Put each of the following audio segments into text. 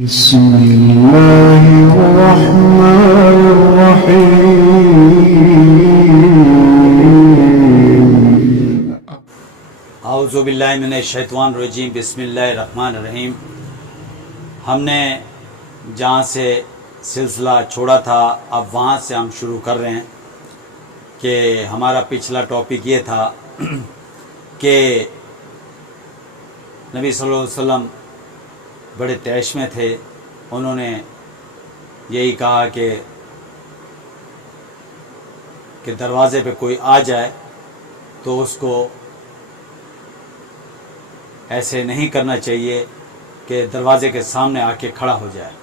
بسم الله الرحمن الرحيم اعوذ باللہ من الشیطان الرجیم بسم اللہ الرحمن الرحیم۔ ہم نے جہاں سے سلسلہ چھوڑا تھا اب وہاں سے ہم شروع کر رہے ہیں کہ ہمارا پچھلا ٹاپک یہ تھا کہ نبی صلی اللہ علیہ وسلم بڑے تیش میں تھے۔ انہوں نے یہی کہا کہ دروازے پہ کوئی آ جائے تو اس کو ایسے نہیں کرنا چاہیے کہ دروازے کے سامنے آ کے کھڑا ہو جائے۔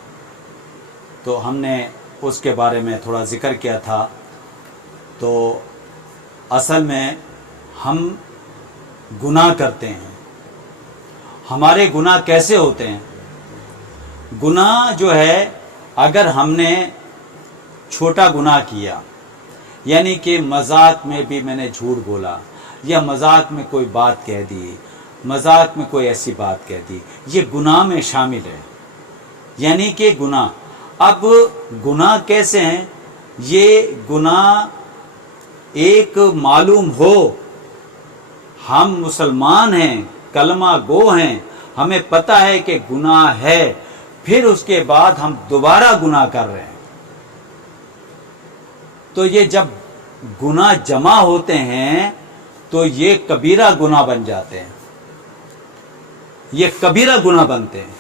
تو ہم نے اس کے بارے میں تھوڑا ذکر کیا تھا۔ تو اصل میں ہم گناہ کرتے ہیں۔ ہمارے گناہ کیسے ہوتے ہیں؟ گناہ جو ہے، اگر ہم نے چھوٹا گناہ کیا، یعنی کہ مذاق میں بھی میں نے جھوٹ بولا یا مذاق میں کوئی بات کہہ دی، مذاق میں کوئی ایسی بات کہہ دی، یہ گناہ میں شامل ہے، یعنی کہ گناہ۔ اب گناہ کیسے ہیں؟ یہ گناہ ایک معلوم ہو ہم مسلمان ہیں، کلمہ گو ہیں، ہمیں پتہ ہے کہ گناہ ہے، پھر اس کے بعد ہم دوبارہ گناہ کر رہے ہیں، تو یہ جب گناہ جمع ہوتے ہیں تو یہ کبیرہ گناہ بن جاتے ہیں، یہ کبیرہ گناہ بنتے ہیں۔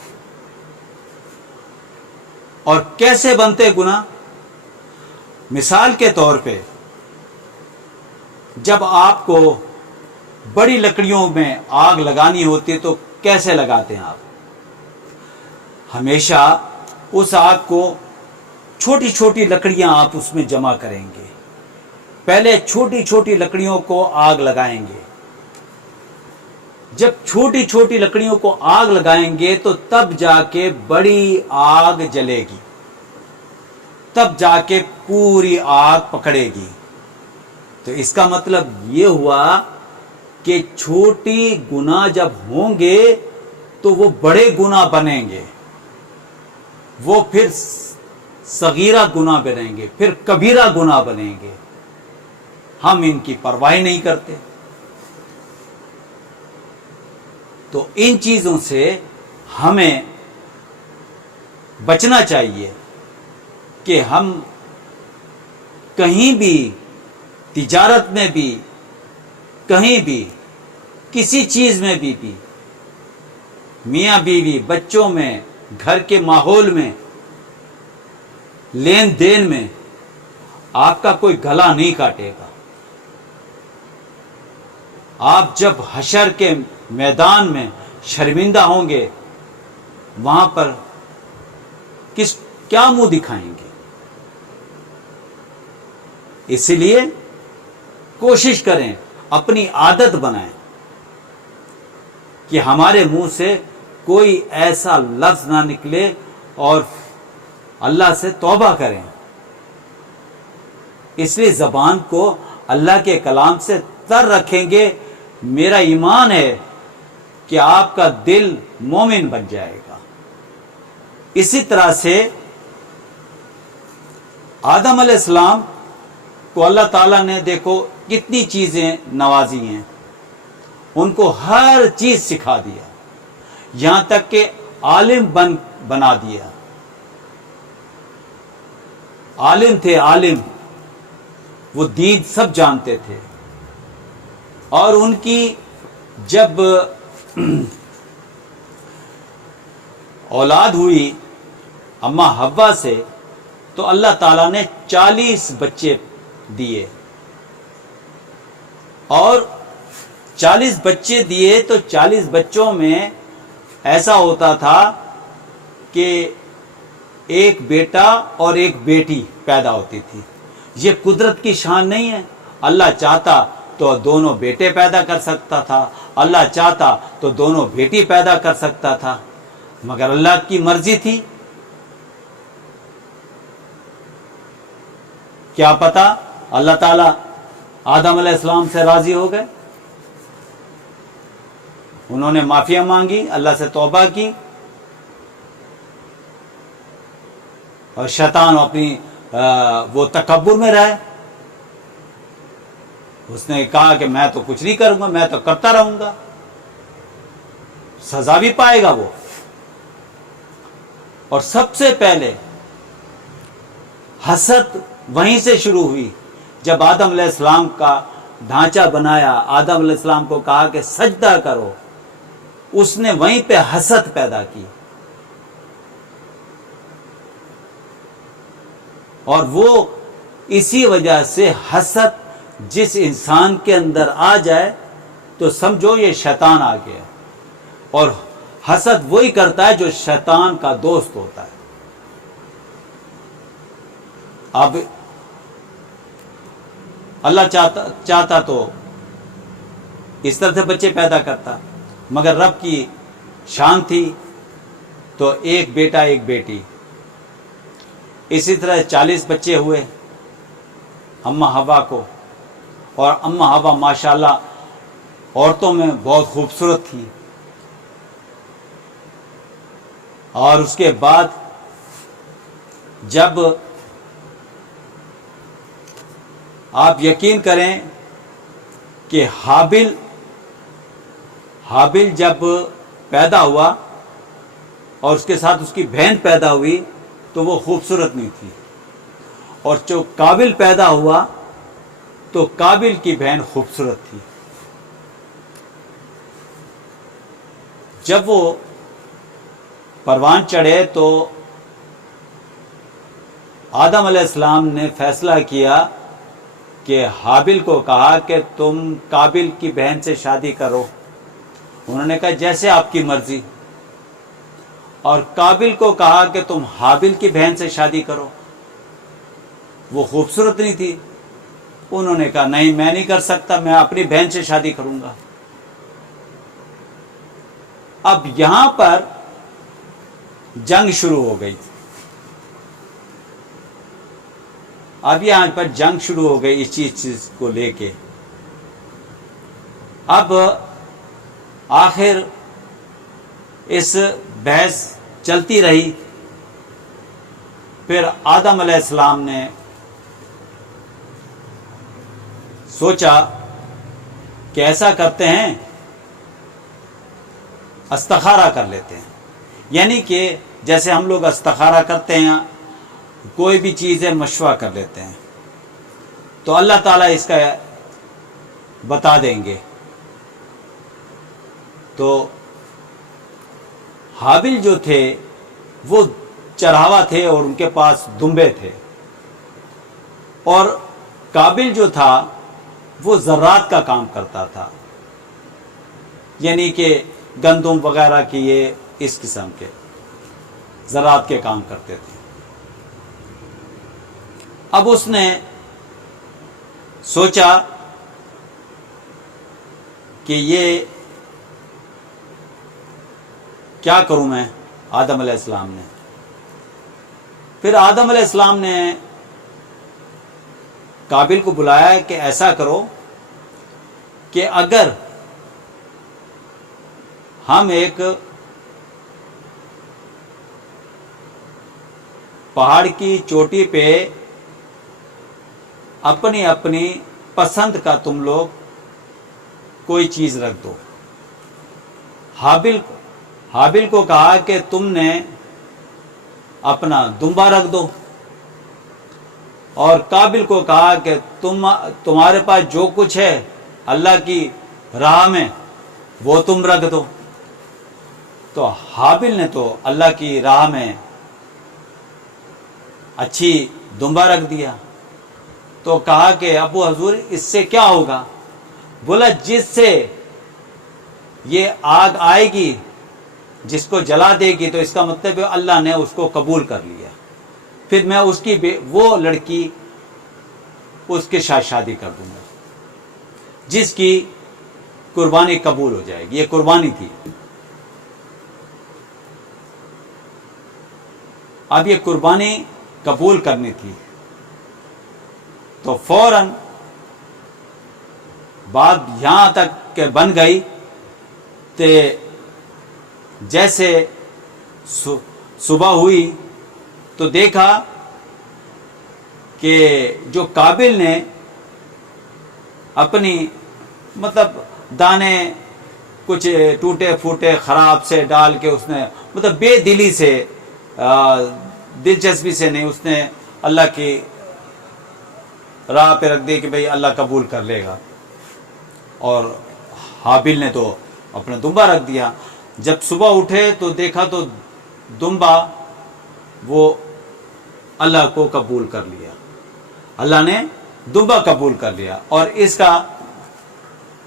اور کیسے بنتے گناہ؟ مثال کے طور پہ جب آپ کو بڑی لکڑیوں میں آگ لگانی ہوتی ہے تو کیسے لگاتے ہیں آپ؟ ہمیشہ اس آگ کو چھوٹی چھوٹی لکڑیاں آپ اس میں جمع کریں گے، پہلے چھوٹی چھوٹی لکڑیوں کو آگ لگائیں گے۔ جب چھوٹی چھوٹی لکڑیوں کو آگ لگائیں گے تو تب جا کے بڑی آگ جلے گی، تب جا کے پوری آگ پکڑے گی۔ تو اس کا مطلب یہ ہوا کہ چھوٹی گناہ جب ہوں گے تو وہ بڑے گناہ بنیں گے، وہ پھر صغیرہ گناہ بنیں گے، پھر کبیرہ گناہ بنیں گے۔ ہم ان کی پرواہ نہیں کرتے۔ تو ان چیزوں سے ہمیں بچنا چاہیے کہ ہم کہیں بھی، تجارت میں بھی، کہیں بھی، کسی چیز میں بھی میاں بیوی، بچوں میں، گھر کے ماحول میں، لین دین میں آپ کا کوئی گلا نہیں کاٹے گا۔ آپ جب حشر کے میدان میں شرمندہ ہوں گے، وہاں پر کیا منہ دکھائیں گے؟ اسی لیے کوشش کریں، اپنی عادت بنائیں کہ ہمارے منہ سے کوئی ایسا لفظ نہ نکلے، اور اللہ سے توبہ کریں۔ اس لیے زبان کو اللہ کے کلام سے تر رکھیں گے، میرا ایمان ہے کہ آپ کا دل مومن بن جائے گا۔ اسی طرح سے آدم علیہ السلام کو اللہ تعالیٰ نے دیکھو کتنی چیزیں نوازی ہیں، ان کو ہر چیز سکھا دیا، یہاں تک کہ عالم بنا دیا۔ عالم تھے، عالم، وہ دین سب جانتے تھے۔ اور ان کی جب اولاد ہوئی اماں حوا سے تو اللہ تعالیٰ نے 40 بچے دیے، اور 40 بچے دیے تو 40 بچوں میں ایسا ہوتا تھا کہ ایک بیٹا اور ایک بیٹی پیدا ہوتی تھی۔ یہ قدرت کی شان نہیں ہے؟ اللہ چاہتا تو دونوں بیٹے پیدا کر سکتا تھا، اللہ چاہتا تو دونوں بیٹی پیدا کر سکتا تھا، مگر اللہ کی مرضی تھی۔ کیا پتا اللہ تعالیٰ آدم علیہ السلام سے راضی ہو گئے، انہوں نے معافیا مانگی، اللہ سے توبہ کی، اور شیطان اپنی وہ تکبر میں رہے. اس نے کہا کہ میں تو کچھ نہیں کروں گا, میں تو کرتا رہوں گا, سزا بھی پائے گا وہ. اور سب سے پہلے حسد وہیں سے شروع ہوئی. جب آدم علیہ السلام کا ڈھانچہ بنایا, آدم علیہ السلام کو کہا کہ سجدہ کرو, اس نے وہیں پہ حسد پیدا کی. اور وہ اسی وجہ سے حسد جس انسان کے اندر آ جائے تو سمجھو یہ شیطان آ گیا. اور حسد وہی کرتا ہے جو شیطان کا دوست ہوتا ہے. اب اللہ چاہتا تو اس طرح سے بچے پیدا کرتا, مگر رب کی شان تھی تو ایک بیٹا ایک بیٹی. اسی طرح 40 بچے ہوئے اماں حوا کو, اور اماں حوا ماشاءاللہ عورتوں میں بہت خوبصورت تھی. اور اس کے بعد جب آپ یقین کریں کہ حابل جب پیدا ہوا اور اس کے ساتھ اس کی بہن پیدا ہوئی تو وہ خوبصورت نہیں تھی. اور جو قابل پیدا ہوا تو قابل کی بہن خوبصورت تھی. جب وہ پروان چڑھے تو آدم علیہ السلام نے فیصلہ کیا کہ حابل کو کہا کہ تم قابل کی بہن سے شادی کرو. انہوں نے کہا جیسے آپ کی مرضی. اور قابل کو کہا کہ تم حابل کی بہن سے شادی کرو. وہ خوبصورت نہیں تھی. انہوں نے کہا نہیں, میں نہیں کر سکتا, میں اپنی بہن سے شادی کروں گا. اب یہاں پر جنگ شروع ہو گئی. اب یہاں پر جنگ شروع ہو گئی اس چیز کو لے کے. اب آخر اس بحث چلتی رہی. پھر آدم علیہ السلام نے سوچا کہ ایسا کرتے ہیں, استخارہ کر لیتے ہیں. یعنی کہ جیسے ہم لوگ استخارہ کرتے ہیں, کوئی بھی چیزیں مشورہ کر لیتے ہیں تو اللہ تعالیٰ اس کا بتا دیں گے. تو حابل جو تھے وہ چرہاوا تھے اور ان کے پاس دمبے تھے, اور قابل جو تھا وہ زراعت کا کام کرتا تھا, یعنی کہ گندم وغیرہ کی یہ اس قسم کے زراعت کے کام کرتے تھے. اب اس نے سوچا کہ یہ کیا کروں میں, آدم علیہ السلام نے. پھر آدم علیہ السلام نے قابل کو بلایا کہ ایسا کرو کہ اگر ہم ایک پہاڑ کی چوٹی پہ اپنی اپنی پسند کا تم لوگ کوئی چیز رکھ دو. حابل کو کہا کہ تم نے اپنا دمبا رکھ دو, اور قابل کو کہا کہ تمہارے پاس جو کچھ ہے اللہ کی راہ میں وہ تم رکھ دو. تو حابل نے تو اللہ کی راہ میں اچھی دمبا رکھ دیا. تو کہا کہ ابو حضور اس سے کیا ہوگا؟ بولا جس سے یہ آگ آئے گی, جس کو جلا دے گی, تو اس کا مطلب ہے اللہ نے اس کو قبول کر لیا. پھر میں اس کی وہ لڑکی اس کے ساتھ شادی کر دوں گا جس کی قربانی قبول ہو جائے گی. یہ قربانی تھی. اب یہ قربانی قبول کرنی تھی. تو فوراً بات یہاں تک کہ بن گئی کہ جیسے صبح ہوئی تو دیکھا کہ جو قابل نے اپنی مطلب دانے کچھ ٹوٹے پھوٹے خراب سے ڈال کے اس نے مطلب بے دلی سے دلچسپی سے نہیں، اس نے اللہ کی راہ پہ رکھ دی کہ بھئی اللہ قبول کر لے گا، اور حابیل نے تو اپنا دمبا رکھ دیا۔ جب صبح اٹھے تو دیکھا تو دمبا وہ اللہ کو قبول کر لیا، اللہ نے دمبا قبول کر لیا، اور اس کا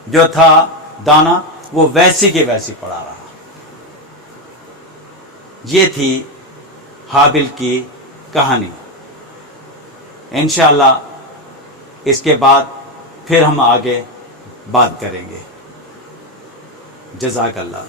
جو تھا دانا وہ ویسی کے ویسی پڑا رہا۔ یہ تھی حابیل کی کہانی۔ انشاءاللہ اس کے بعد پھر ہم آگے بات کریں گے۔ جزاک اللہ۔